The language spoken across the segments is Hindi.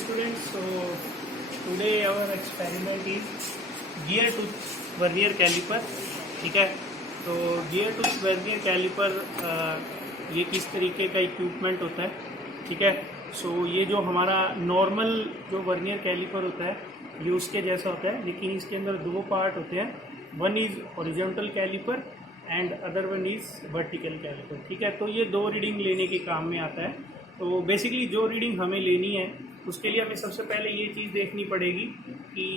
students. So today our experiment is gear tooth vernier caliper. ठीक है, तो gear tooth vernier caliper ये किस तरीके का इक्विपमेंट होता है. ठीक है, सो ये जो हमारा नॉर्मल जो वर्नियर कैलिपर होता है ये उसके जैसा होता है, लेकिन इसके अंदर दो पार्ट होते हैं. One is horizontal calliper and other one is vertical calliper. ठीक है, तो ये दो रीडिंग लेने के काम में आता है. तो बेसिकली जो रीडिंग हमें लेनी है उसके लिए हमें सबसे पहले ये चीज़ देखनी पड़ेगी कि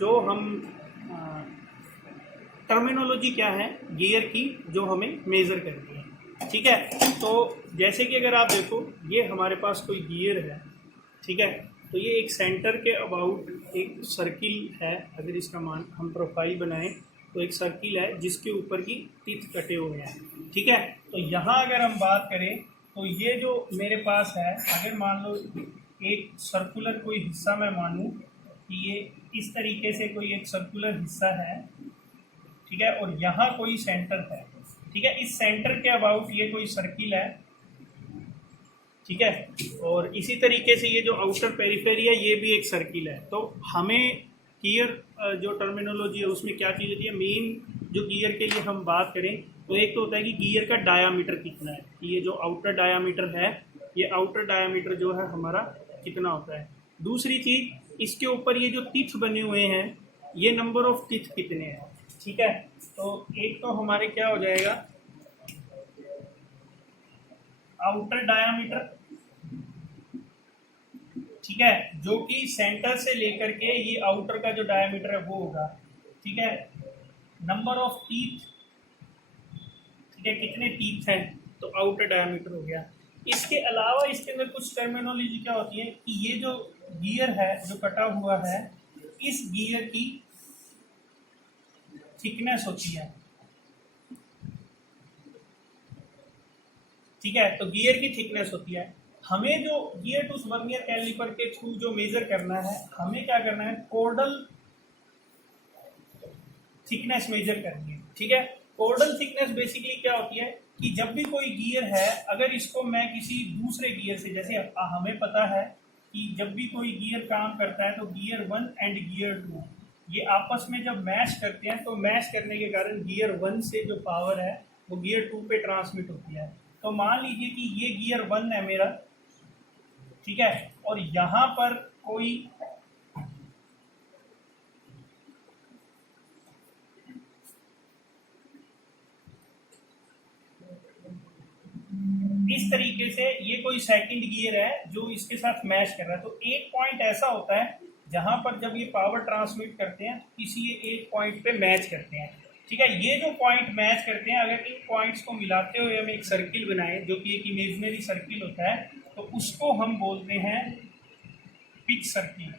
जो हम टर्मिनोलॉजी क्या है गियर की जो हमें मेज़र करनी है. ठीक है, तो जैसे कि अगर आप देखो ये हमारे पास कोई गियर है. ठीक है, तो ये एक सेंटर के अबाउट एक सर्किल है. अगर इसका मान हम प्रोफाइल बनाएं तो एक सर्किल है जिसके ऊपर की टीथ कटे हुए हैं. ठीक है, तो यहाँ अगर हम बात करें तो ये जो मेरे पास है, अगर मान लो एक सर्कुलर कोई हिस्सा मैं मानूं कि ये इस तरीके से कोई एक सर्कुलर हिस्सा है. ठीक है, और यहाँ कोई सेंटर है. ठीक है, इस सेंटर के अबाउट ये कोई सर्किल है. ठीक है, और इसी तरीके से ये जो आउटर पेरिफेरी है ये भी एक सर्किल है. तो हमें गियर जो टर्मिनोलॉजी है उसमें क्या चीज़ होती है, मेन जो गियर के लिए हम बात करें तो एक तो होता है कि गियर का डायामीटर कितना है. ये जो आउटर डायामीटर है, ये आउटर डायामीटर जो है हमारा कितना होता है. दूसरी चीज़ इसके ऊपर ये जो टीथ बने हुए हैं ये नंबर ऑफ टीथ कितने हैं. ठीक है, तो एक तो हमारे क्या हो जाएगा आउटर डायामीटर. ठीक है, जो कि सेंटर से लेकर के ये आउटर का जो डायामीटर है वो होगा. ठीक है, नंबर ऑफ टीथ. ठीक है, कितने टीथ हैं तो आउटर डायामीटर हो गया. इसके अलावा इसके अंदर कुछ टर्मिनोलॉजी क्या होती है कि ये जो गियर है जो कटा हुआ है इस गियर की थिकनेस होती है. ठीक है, तो गियर की थिकनेस होती है. हमें जो गियर टूथ वर्नियर कैलिपर के थ्रू जो मेजर करना है, हमें क्या करना है, कोर्डल थिकनेस मेजर करनी है. ठीक है, कोर्डल थिकनेस बेसिकली क्या होती है कि जब भी कोई गियर है, अगर इसको मैं किसी दूसरे गियर से, जैसे हमें पता है कि जब भी कोई गियर काम करता है तो गियर 1 एंड गियर 2 ये आपस में जब मैच करते हैं तो मैच करने के कारण गियर 1 से जो पावर है वो गियर 2 पे ट्रांसमिट होती है. तो मान लीजिए कि ये गियर 1 है मेरा. ठीक है, और यहाँ पर कोई इस तरीके से ये कोई सेकंड गियर है जो इसके साथ मैच कर रहा है. तो एक पॉइंट ऐसा होता है जहां पर जब ये पावर ट्रांसमिट करते हैं किसी एक पॉइंट पे मैच करते हैं. ठीक है, ये जो पॉइंट मैच करते हैं, अगर इन पॉइंट्स को मिलाते हुए हम एक सर्किल बनाएं जो कि एक इमेजिनरी सर्किल होता है, तो उसको हम बोलते हैं पिच सर्किल.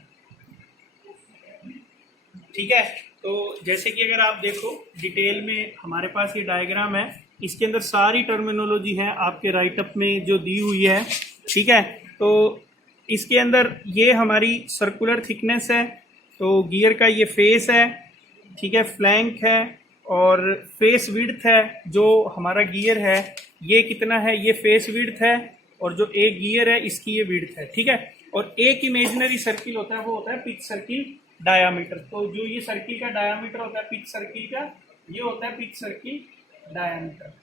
ठीक है, तो जैसे कि अगर आप देखो डिटेल में हमारे पास ये डायग्राम है, इसके अंदर सारी टर्मिनोलॉजी है आपके राइटअप में जो दी हुई है. ठीक है, तो इसके अंदर ये हमारी सर्कुलर थिकनेस है, तो गियर का ये फेस है. ठीक है, फ्लैंक है और फेस विड्थ है. जो हमारा गियर है ये कितना है, ये फेस विड्थ है, और जो एक गियर है इसकी ये विड्थ है. ठीक है, और एक इमेजिनरी सर्किल होता है वो होता है पिच सर्किल डायामीटर. तो जो ये सर्किल का डायामीटर होता है पिच सर्किल का, ये होता है पिच सर्किल डायामीटर.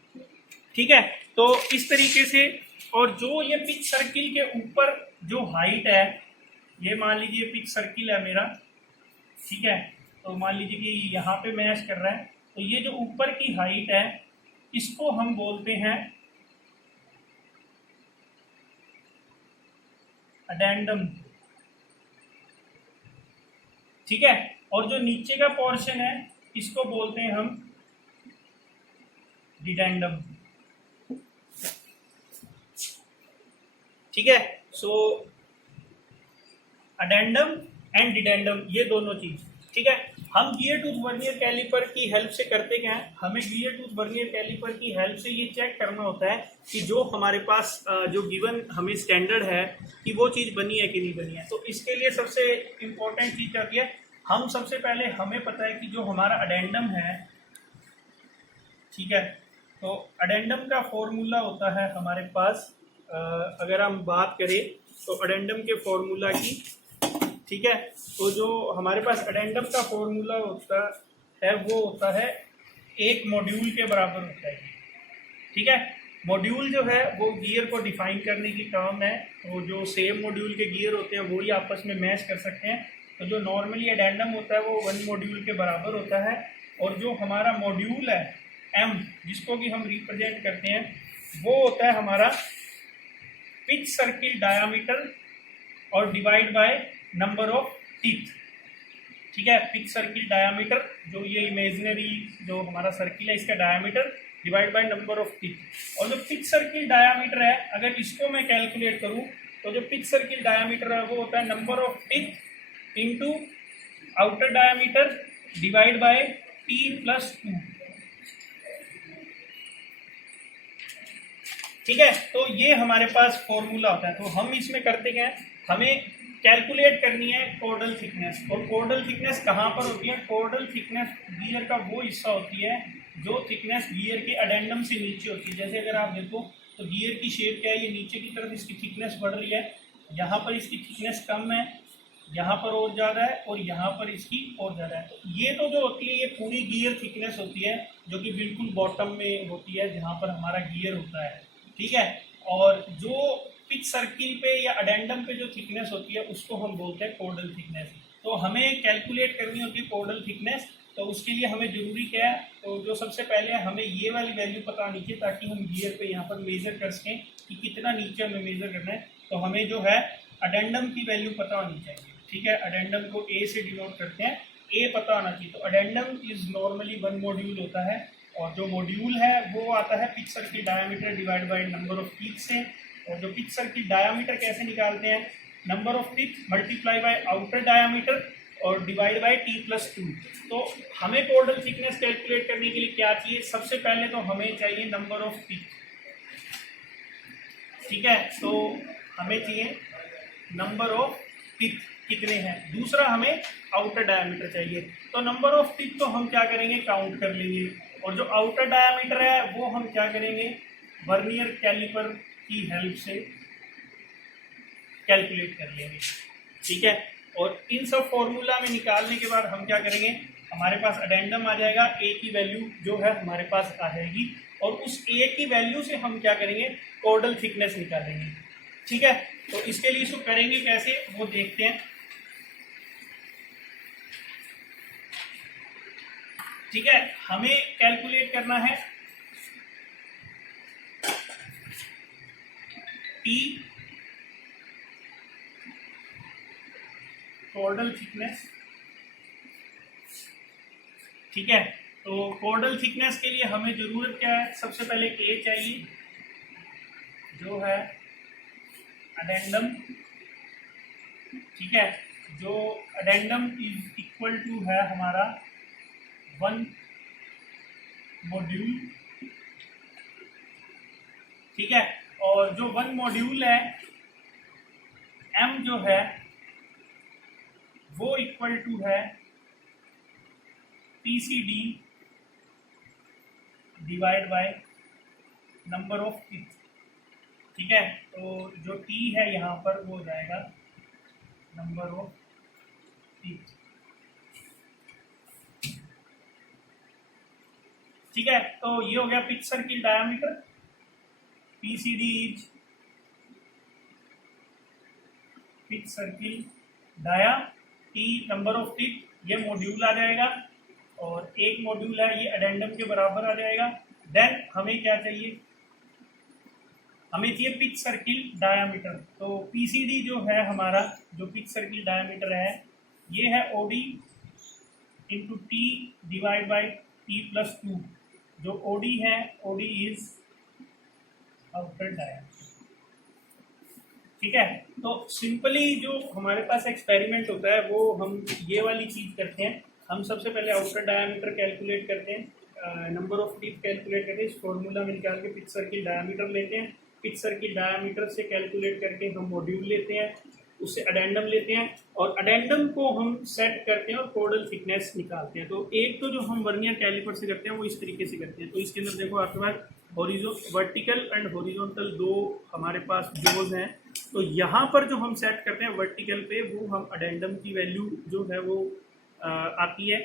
ठीक है, तो इस तरीके से, और जो ये पिच सर्किल के ऊपर जो हाइट है, ये मान लीजिए पिच सर्किल है मेरा. ठीक है, तो मान लीजिए कि यहाँ पे मैच कर रहा है, तो ये जो ऊपर की हाइट है इसको हम बोलते हैं अडेंडम. ठीक है, और जो नीचे का पोर्शन है इसको बोलते हैं हम डिडेंडम. ठीक है, सो अडेंडम एंड डिडेंडम ये दोनों चीज. ठीक है, हम गियर टूथ वर्नियर कैलिपर की हेल्प से करते क्या है, हमें गियर टूथ वर्नियर कैलिपर की हेल्प से ये चेक करना होता है कि जो हमारे पास जो गिवन हमें स्टैंडर्ड है कि वो चीज़ बनी है कि नहीं बनी है. तो इसके लिए सबसे इम्पोर्टेंट चीज़ क्या होती है, हम सबसे पहले हमें पता है कि जो हमारा अडेंडम है. ठीक है, तो अडेंडम का फॉर्मूला होता है हमारे पास अगर हम बात करें तो अडेंडम के फॉर्मूला की, ठीक है, तो जो हमारे पास अडेंडम का फॉर्मूला होता है वो होता है एक मॉड्यूल के बराबर होता है, ठीक है। मॉड्यूल जो है वो गियर को डिफाइन करने की टर्म है, तो जो सेम मॉड्यूल के गियर होते हैं वो ही आपस में मैच कर सकते हैं। तो जो नॉर्मली अडेंडम होता है वो 1 मॉड्यूल के बराबर होता है, और जो हमारा मॉड्यूल है m, जिसको कि हम रिप्रेजेंट करते हैं, वो होता है हमारा पिच सर्किल डायामीटर और divide by number of teeth, ठीक है। पिच सर्किल डायामीटर, जो ये इमेजिनरी जो हमारा सर्किल है इसका diameter divide by number of teeth. और जो पिच सर्किल डायामीटर है, अगर इसको मैं कैलकुलेट करूं तो जो पिच सर्किल डायामीटर है वो होता है number of teeth into outer diameter divide by t+2, ठीक है। तो ये हमारे पास फॉर्मूला होता है। तो हम इसमें करते क्या है, हमें कैलकुलेट करनी है कोर्डल थिकनेस। और कोर्डल थिकनेस कहाँ पर होती है? कोर्डल थिकनेस गियर का वो हिस्सा होती है जो थिकनेस गियर के अडेंडम से नीचे होती है। जैसे अगर आप देखो तो गियर की शेप क्या है, ये नीचे की तरफ इसकी थिकनेस बढ़ रही है, यहाँ पर इसकी थिकनेस कम है, यहाँ पर और ज़्यादा है, और यहाँ पर इसकी और ज़्यादा है। तो ये तो जो होती है ये पूरी गियर थिकनेस होती है, जो कि बिल्कुल बॉटम में होती है जहाँ पर हमारा गियर होता है, ठीक है। और जो पिच सर्किल पे या अडेंडम पे जो थिकनेस होती है उसको हम बोलते हैं कोर्डल थिकनेस। तो हमें कैलकुलेट करनी होती है कोर्डल थिकनेस। तो उसके लिए हमें जरूरी क्या है, तो जो सबसे पहले हमें ये वाली वैल्यू पता होनी चाहिए ताकि हम गियर पे यहाँ पर मेजर कर सकें कि कितना नीचे हमें मेजर करना है। तो हमें जो है अडेंडम की वैल्यू पता होनी चाहिए, ठीक है। अडेंडम को ए से डिनोट करते हैं, ए पता होना चाहिए। तो अडेंडम इज नॉर्मली 1 मॉड्यूल होता है, और जो मॉड्यूल है वो आता है pitch circle diameter divide by number of teeth से। और जो पिच सर्किल डायामीटर कैसे निकालते हैं, number of teeth multiply by outer diameter और डिवाइड बाय t+2। तो हमें कोर्डल थिकनेस कैलकुलेट करने के लिए क्या चाहिए, सबसे पहले तो हमें चाहिए नंबर ऑफ टीथ, ठीक है। तो हमें चाहिए नंबर ऑफ टीथ कितने हैं, दूसरा हमें आउटर डायामीटर चाहिए। तो नंबर ऑफ टीथ तो हम क्या करेंगे, काउंट कर लेंगे, और जो आउटर डायामीटर है वो हम क्या करेंगे, वर्नियर कैलिपर की हेल्प से कैलकुलेट कर लेंगे, ठीक है। और इन सब फॉर्मूला में निकालने के बाद हम क्या करेंगे, हमारे पास अडेंडम आ जाएगा, ए की वैल्यू जो है हमारे पास आ जाएगी, और उस ए की वैल्यू से हम क्या करेंगे, कोर्डल थिकनेस निकालेंगे, ठीक है। तो इसके लिए इसको करेंगे कैसे वो देखते हैं, ठीक है। हमें कैलकुलेट करना है टी कोर्डल थिकनेस, ठीक है। तो कोर्डल थिकनेस के लिए हमें जरूरत क्या है, सबसे पहले ए चाहिए जो है अडेंडम, ठीक है। जो अडेंडम इज इक्वल टू है हमारा 1 मॉड्यूल, ठीक है। और जो 1 मॉड्यूल है m जो है वो इक्वल टू है PCD divide by number of teeth, ठीक है। तो जो T है यहाँ पर वो हो जाएगा नंबर ऑफ टीथ, ठीक है। तो ये हो गया pitch circle diameter, PCD is pitch circle dia, T number of teeth, ये मॉड्यूल आ जाएगा, और एक मॉड्यूल है ये अडेंडम के बराबर आ जाएगा। देन हमें क्या चाहिए, हमें चाहिए पिच सर्किल डायामीटर। तो PCD जो है हमारा, जो पिच सर्किल डायामीटर है ये है OD into T divide by t+2। जो OD है, OD इज आउटर डायामीटर, ठीक है। तो सिंपली जो हमारे पास एक्सपेरिमेंट होता है वो हम ये वाली चीज़ करते हैं, हम सबसे पहले आउटर डायामीटर कैलकुलेट करते हैं, नंबर ऑफ टीथ कैलकुलेट करते हैं, इस फॉर्मूला में निकाल के पिच सर्किल डायामीटर लेते हैं, पिच सर्किल डायामीटर से कैलकुलेट करके हम मॉड्यूल लेते हैं, उससे अडेंडम लेते हैं, और अडेंडम को हम सेट करते हैं और कोर्डल थिकनेस निकालते हैं। तो एक तो जो हम वर्नियर कैलिपर से करते हैं वो इस तरीके से करते हैं। तो इसके अंदर देखो आपके पास वर्टिकल एंड हॉरिजॉन्टल दो हमारे पास जोज हैं। तो यहाँ पर जो हम सेट करते हैं वर्टिकल पे, वो हम अडेंडम की वैल्यू जो है वो आती है।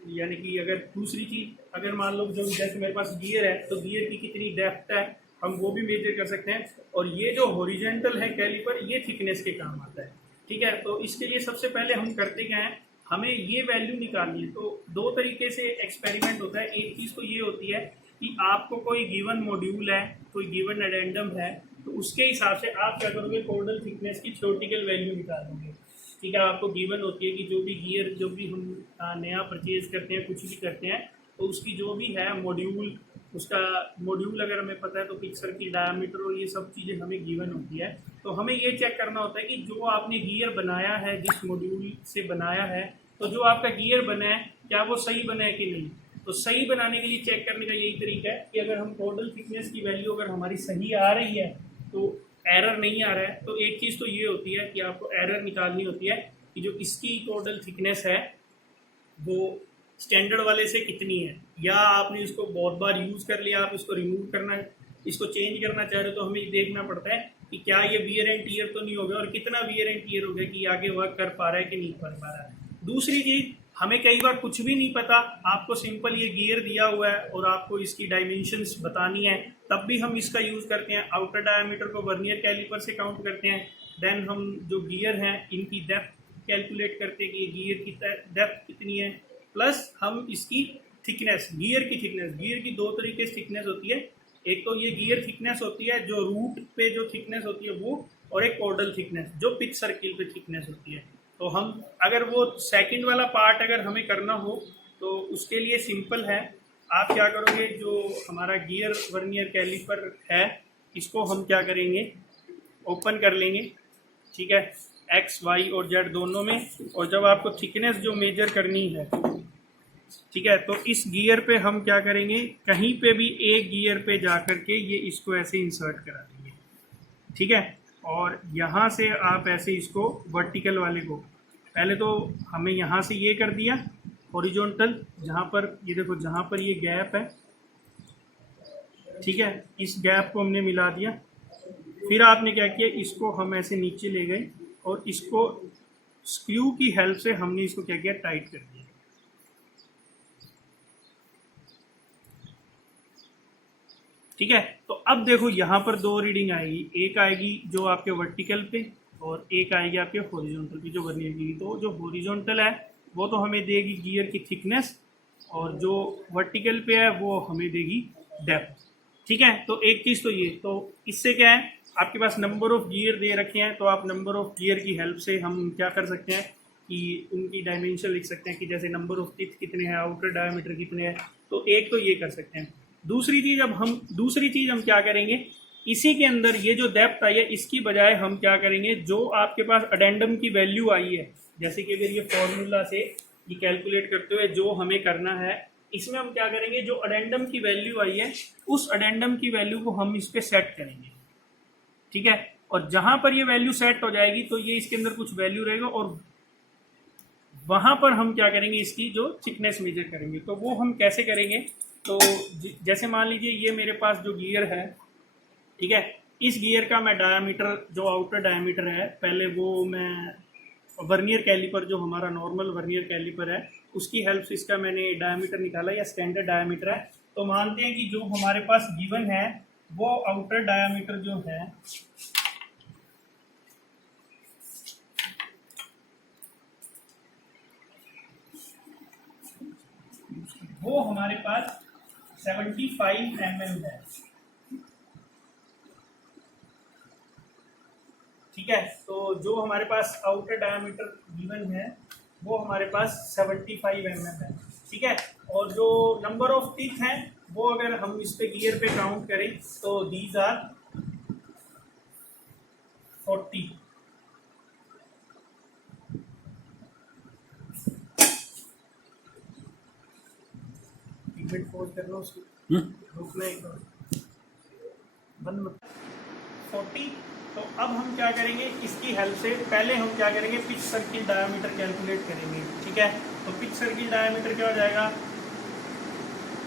यानी कि अगर दूसरी चीज़, अगर मान लो जो जैसे मेरे पास गियर है, तो गियर की कितनी डेप्थ है हम वो भी मेजर कर सकते हैं। और ये जो हॉरिजॉन्टल है कैलिपर, ये थिकनेस के काम आता है। ठीक है, तो इसके लिए सबसे पहले हम करते क्या है, हमें ये वैल्यू निकालनी है। तो दो तरीके से एक्सपेरिमेंट होता है। एक चीज़ तो ये होती है कि आपको कोई गिवन मॉड्यूल है, कोई गिवन एडेंडम है, तो उसके हिसाब से आप क्या करोगे, कोर्डल थिकनेस की थ्योरेटिकल वैल्यू निकालोगे। ठीक है, आपको गिवन होती है कि जो भी गियर जो भी हम नया परचेज करते हैं, कुछ भी करते हैं, तो उसकी जो भी है मॉड्यूल, उसका मॉड्यूल अगर हमें पता है तो पिच सर्किल, डायामीटर और ये सब चीज़ें हमें गिवन होती है। तो हमें ये चेक करना होता है कि जो आपने गियर बनाया है, जिस मॉड्यूल से बनाया है, तो जो आपका गियर बना है क्या वो सही बना है कि नहीं। तो सही बनाने के लिए चेक करने का यही तरीका है कि अगर हम टोटल थिकनेस की वैल्यू अगर हमारी सही आ रही है, तो एरर नहीं आ रहा है, तो एक चीज़ तो ये होती है कि आपको एरर निकालनी होती है कि जो इसकी टोटल थिकनेस है वो स्टैंडर्ड वाले से कितनी है, या आपने इसको बहुत बार यूज़ कर लिया, आप इसको रिमूव करना, इसको चेंज करना चाह रहे हो, तो हमें देखना पड़ता है कि क्या ये वियर एंड टीयर तो नहीं हो गया, और कितना वियर एंड टीयर हो गया कि आगे वर्क कर पा रहा है कि नहीं कर पा रहा है। दूसरी चीज़, हमें कई बार कुछ भी नहीं पता, आपको सिंपल ये गियर दिया हुआ है और आपको इसकी डायमेंशंस बतानी है, तब भी हम इसका यूज़ करते हैं। आउटर डायमीटर को वर्नियर कैलिपर से काउंट करते हैं, देन हम जो गियर हैं इनकी डेप्थ कैलकुलेट करते हैं कि गियर की डेप्थ कितनी है, प्लस हम इसकी थिकनेस, गियर की दो तरीके से थिकनेस होती है। एक तो ये गियर थिकनेस होती है जो रूट पे जो थिकनेस होती है वो, और एक कॉर्डल थिकनेस जो पिच सर्किल पे थिकनेस होती है। तो हम अगर वो सेकंड वाला पार्ट अगर हमें करना हो तो उसके लिए सिंपल है, आप क्या करोगे, जो हमारा गियर वर्नियर कैलिपर है इसको हम क्या करेंगे, ओपन कर लेंगे। ठीक है, एक्स वाई और जेड दोनों में, और जब आपको थिकनेस जो मेजर करनी है, ठीक है, तो इस गियर पे हम क्या करेंगे, कहीं पे भी एक गियर पे जा करके ये इसको ऐसे इंसर्ट करा देंगे। ठीक है, और यहाँ से आप ऐसे इसको वर्टिकल वाले को, पहले तो हमें यहाँ से ये कर दिया हॉरिजॉन्टल, जहाँ पर ये देखो, जहाँ पर ये गैप है, ठीक है, इस गैप को हमने मिला दिया। फिर आपने क्या किया, इसको हम ऐसे नीचे ले गए और इसको स्क्रू की हेल्प से हमने इसको क्या किया, टाइट कर दिया। ठीक है, तो अब देखो यहाँ पर दो रीडिंग आएगी, एक आएगी जो आपके वर्टिकल पे और एक आएगी आपके हॉरिजॉन्टल पे जो वर्नियर की। तो जो हॉरिजॉन्टल है वो तो हमें देगी गियर की थिकनेस, और जो वर्टिकल पे है वो हमें देगी डेप्थ। ठीक है, तो एक चीज़ तो ये, तो इससे क्या है, आपके पास नंबर ऑफ गियर दे रखे हैं, तो आप नंबर ऑफ गियर की हेल्प से हम क्या कर सकते हैं कि उनकी डायमेंशन लिख सकते हैं कि जैसे नंबर ऑफ टीथ कितने हैं, आउटर डायमीटर कितने हैं। तो एक तो ये कर सकते हैं। दूसरी चीज़ हम क्या करेंगे, इसी के अंदर ये जो डेप्थ आई है इसकी बजाय हम क्या करेंगे, जो आपके पास अडेंडम की वैल्यू आई है, जैसे कि अगर ये फॉर्मूला से ये कैलकुलेट करते हुए जो हमें करना है, इसमें हम क्या करेंगे, जो अडेंडम की वैल्यू आई है उस अडेंडम की वैल्यू को हम इस पे सेट करेंगे। ठीक है, और जहां पर ये वैल्यू सेट हो जाएगी तो ये इसके अंदर कुछ वैल्यू रहेगा, और वहां पर हम क्या करेंगे, इसकी जो थिकनेस मेजर करेंगे। तो वो हम कैसे करेंगे, तो जैसे मान लीजिए ये मेरे पास जो गियर है, ठीक है, इस गियर का मैं डायामीटर, जो आउटर डायामीटर है, पहले वो मैं वर्नियर कैलिपर, जो हमारा नॉर्मल वर्नियर कैलिपर है उसकी हेल्प से इसका मैंने डायामीटर निकाला, या स्टैंडर्ड डायामीटर है। तो मानते हैं कि जो हमारे पास गिवन है वो आउटर डायामीटर जो है वो हमारे पास 75 mm है। ठीक है, तो जो हमारे पास आउटर डायमीटर गिवन है वो हमारे पास 75 mm है। ठीक है, और जो नंबर ऑफ टीथ हैं वो अगर हम इस पे गियर पे काउंट करें तो दीज आर 40। फोर्स करना उसको रोकना एक बंद 40। तो अब हम क्या करेंगे, इसकी हेल्प से पहले हम क्या करेंगे, पिच सर्किल डायमीटर कैलकुलेट करेंगे। ठीक है, तो पिच सर्किल डायमीटर क्या हो जाएगा,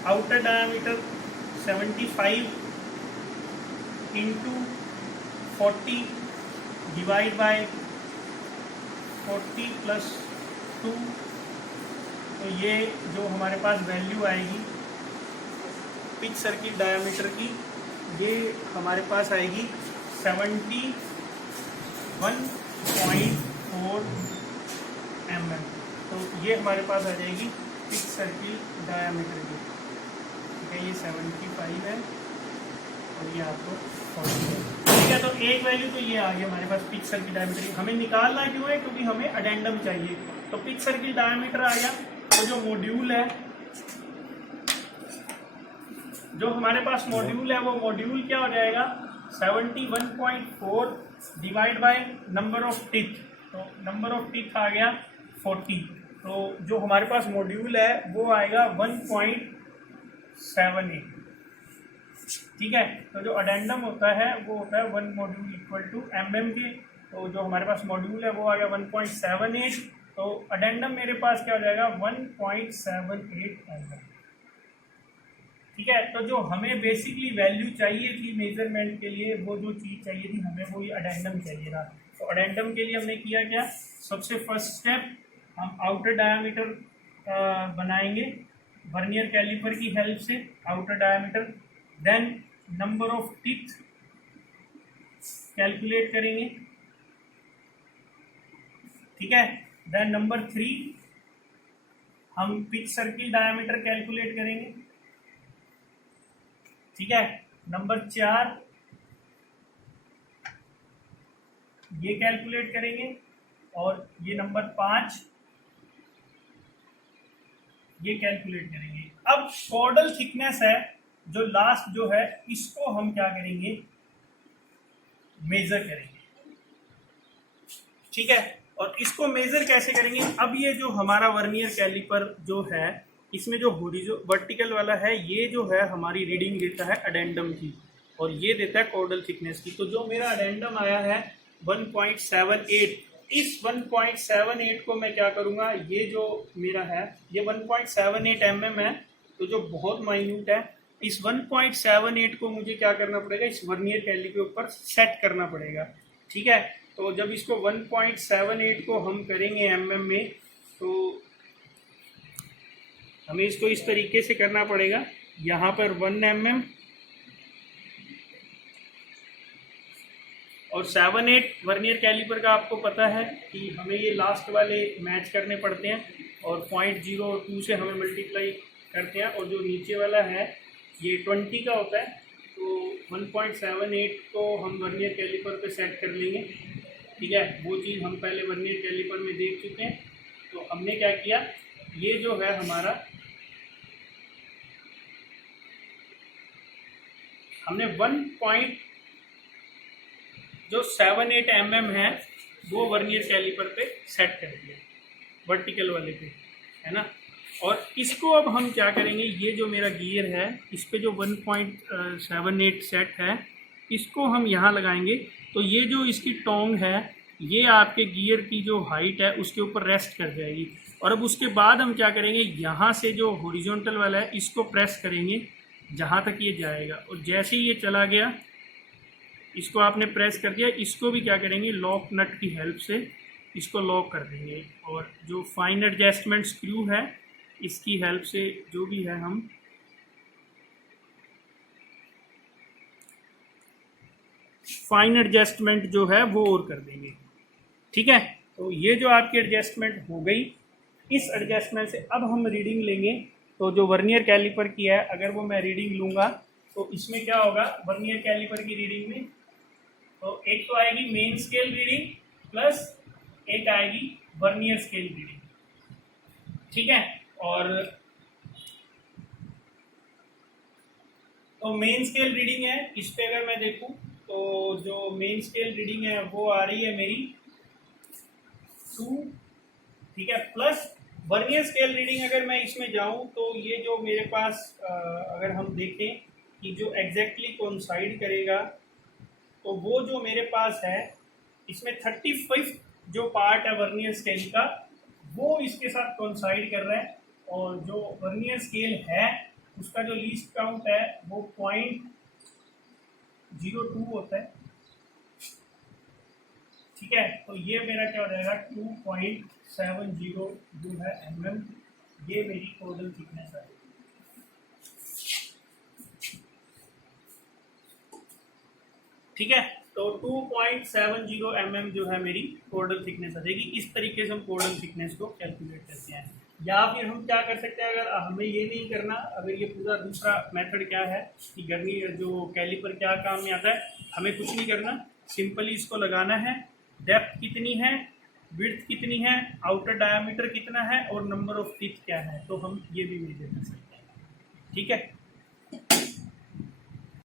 outer diameter 75 into 40 divide by 40 plus 2, तो ये जो हमारे पास वैल्यू आएगी पिच सर्किल डायमीटर की, ये हमारे पास आएगी 71.4 mm। तो ये हमारे पास आ जाएगी पिच सर्किल डायमीटर की, ठीक है। ये 75 है और ये आपको 40 है, ठीक है। तो एक वैल्यू तो ये आ गई हमारे पास पिच सर्किल डायमीटर की। हमें निकालना क्यों है? क्योंकि हमें अडेंडम चाहिए। तो पिच सर्किल डायमीटर आ गया। तो जो मॉड्यूल है, जो हमारे पास मॉड्यूल है, वो मॉड्यूल क्या हो जाएगा? 71.4 divide by number of teeth. तो नंबर ऑफ टीथ आ गया 40। तो जो हमारे पास मॉड्यूल है वो आएगा 1.78, ठीक है। तो जो अडेंडम होता है वो होता है 1 मॉड्यूल इक्वल टू mm के। तो जो हमारे पास मॉड्यूल है वो आ गया 1.78। तो अडेंडम मेरे पास क्या हो जाएगा? 1.78 mm, ठीक है। तो जो हमें बेसिकली वैल्यू चाहिए थी मेजरमेंट के लिए, वो जो चीज़ चाहिए थी हमें, वो ये अडेंडम चाहिए था। तो अडेंडम के लिए हमने किया क्या? सबसे फर्स्ट स्टेप हम आउटर डायमीटर बनाएंगे वर्नियर कैलिपर की हेल्प से, outer diameter. Then number of teeth calculate करेंगे, ठीक है। देन नंबर 3 हम पिच सर्किल डायमीटर कैलकुलेट करेंगे, ठीक है। नंबर 4 ये कैलकुलेट करेंगे, और ये नंबर 5 ये कैलकुलेट करेंगे। अब कॉर्डल थिकनेस है जो लास्ट जो है, इसको हम क्या करेंगे? मेजर करेंगे, ठीक है। और इसको मेजर कैसे करेंगे? अब ये जो हमारा वर्नियर कैलिपर जो है, इसमें जो वर्टिकल वाला है, ये जो है हमारी रीडिंग देता है अडेंडम की, और ये देता है कॉर्डल थिकनेस की। तो जो मेरा अडेंडम आया है 1.78, इस 1.78 को मैं क्या करूंगा? ये जो मेरा है ये 1.78 mm है, तो जो बहुत माइन्यूट है, इस 1.78 को मुझे क्या करना पड़ेगा? इस वर्नियर कैली के ऊपर सेट करना पड़ेगा, ठीक है। तो जब इसको 1.78 को हम करेंगे mm में, तो हमें इसको इस तरीके से करना पड़ेगा। यहाँ पर 1 mm और 7-8 वर्नियर कैलिपर का आपको पता है कि हमें ये लास्ट वाले मैच करने पड़ते हैं, और 0.02 से हमें मल्टीप्लाई करते हैं, और जो नीचे वाला है ये 20 का होता है। तो 1.78 को हम वर्नियर कैलिपर पे सेट कर लेंगे, ठीक है। वो चीज़ हम पहले वर्नियर कैलिपर में देख चुके हैं। तो हमने क्या किया? ये जो है हमारा, हमने 1.78 mm है वो वर्नियर कैलिपर पे सेट कर दिया, वर्टिकल वाले पे, है ना। और इसको अब हम क्या करेंगे? ये जो मेरा गियर है, इस पे जो 1.78 सेट है, इसको हम यहाँ लगाएंगे। तो ये जो इसकी टोंग है, ये आपके गियर की जो हाइट है उसके ऊपर रेस्ट कर जाएगी। और अब उसके बाद हम क्या करेंगे? यहाँ से जो हॉरिजॉन्टल वाला है इसको प्रेस करेंगे जहाँ तक ये जाएगा, और जैसे ही ये चला गया, इसको आपने प्रेस कर दिया, इसको भी क्या करेंगे? लॉक नट की हेल्प से इसको लॉक कर देंगे, और जो फाइन एडजस्टमेंट स्क्रू है इसकी हेल्प से जो भी है हम फाइन एडजस्टमेंट जो है वो और कर देंगे, ठीक है। तो ये जो आपकी एडजस्टमेंट हो गई, इस एडजस्टमेंट से अब हम रीडिंग लेंगे। तो जो वर्नियर कैलिपर की है, अगर वो मैं रीडिंग लूँगा तो इसमें क्या होगा? वर्नियर कैलिपर की रीडिंग में तो एक तो आएगी मेन स्केल रीडिंग प्लस एक आएगी वर्नियर स्केल रीडिंग, ठीक है। और तो मेन स्केल रीडिंग है, इस पे अगर मैं देखूं तो जो मेन स्केल रीडिंग है वो आ रही है मेरी 2, ठीक है। प्लस वर्नियर स्केल रीडिंग अगर मैं इसमें जाऊं तो ये जो मेरे पास अगर हम देखें कि जो एग्जैक्टली कोइंसाइड करेगा, तो वो जो मेरे पास है इसमें 35 जो पार्ट है वर्नियर स्केल का, वो इसके साथ कोइंसाइड कर रहा है। और जो वर्नियर स्केल है उसका जो लीस्ट काउंट है वो 0.02 होता है। ठीक है, तो ये मेरा क्या हो जाएगा 2.70 जो है mm, ये मेरी टोटल थिकनेस है। ठीक है, तो 2.70 mm जो है मेरी कोर्डल थिकनेस आ जाएगी। इस तरीके से हम कोर्डल थिकनेस को कैलकुलेट करते हैं। या फिर हम क्या कर सकते हैं, अगर हमें ये नहीं करना, अगर ये पूरा दूसरा मेथड क्या है कि गर्मी जो कैलिपर क्या काम में आता है, हमें कुछ नहीं करना, सिंपली इसको लगाना है, डेप्थ कितनी है, विड्थ कितनी है, आउटर डायामीटर कितना है और नंबर ऑफ टीथ क्या है, तो हम ये भी मेजर कर सकते हैं। ठीक है।